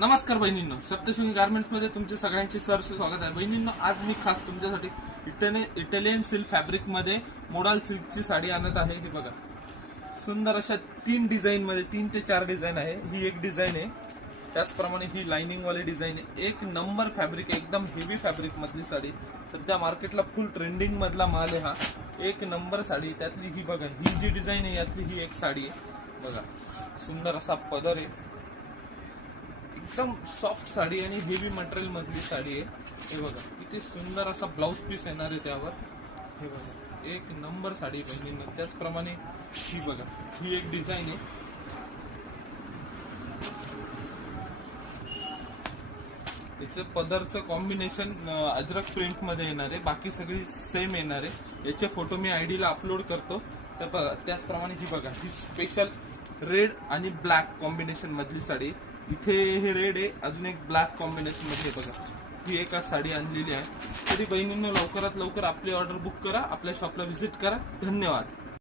नमस्कार बहिणींनो, सप्तशृंगी गार्मेंट्स मध्ये तुमचे सगळ्यांचे सहर्ष स्वागत आहे. बहिणींनो, आज मी खास तुमच्यासाठी इटालियन सिल्क फॅब्रिक मध्ये मोडाल सिल्कची साडी आणत आहे. ही बघा, सुंदर अशा 3 डिझाईन मध्ये 3 ते 4 डिझाईन आहे. ही एक डिझाईन आहे, त्याचप्रमाणे ही लाइनिंग वाली डिझाईन आहे. एक नंबर फॅब्रिक, एकदम हेवी फॅब्रिक मधली साडी. सध्या मार्केटला फुल ट्रेंडिंग मधला माल आहे हा. एक नंबर साडी. त्यातली ही बघा, ही जी डिझाईन आहे यातली ही एक साडी आहे. बघा, सुंदर असा पदर आहे, एकदम सॉफ्ट साडी आणि हेवी मटेरियल मधली साडी आहे. हे बघा, किती सुंदर असा ब्लाउज पीस येणार आहे त्यावर. हे बघा, एक नंबर साडी बहिणींना. त्याचप्रमाणे ही बघा, ही एक डिझाईन आहे. याचं पदरचं कॉम्बिनेशन अजरक प्रिंट मध्ये येणार आहे, बाकी सगळी सेम येणार आहे. याचे फोटो मी आयडी ला अपलोड करतो. तर बघा, त्याचप्रमाणे ही बघा, ही स्पेशल रेड आणि ब्लॅक कॉम्बिनेशन मधली साडी. इथे हे रेड आहे, अजून एक ब्लॅक कॉम्बिनेशन मध्ये बघा, ही एकच साडी आणलेली आहे. तरी बहिणींनो, लवकरात लवकर आपली ऑर्डर बुक करा, आपल्या शॉपला व्हिजिट करा. धन्यवाद.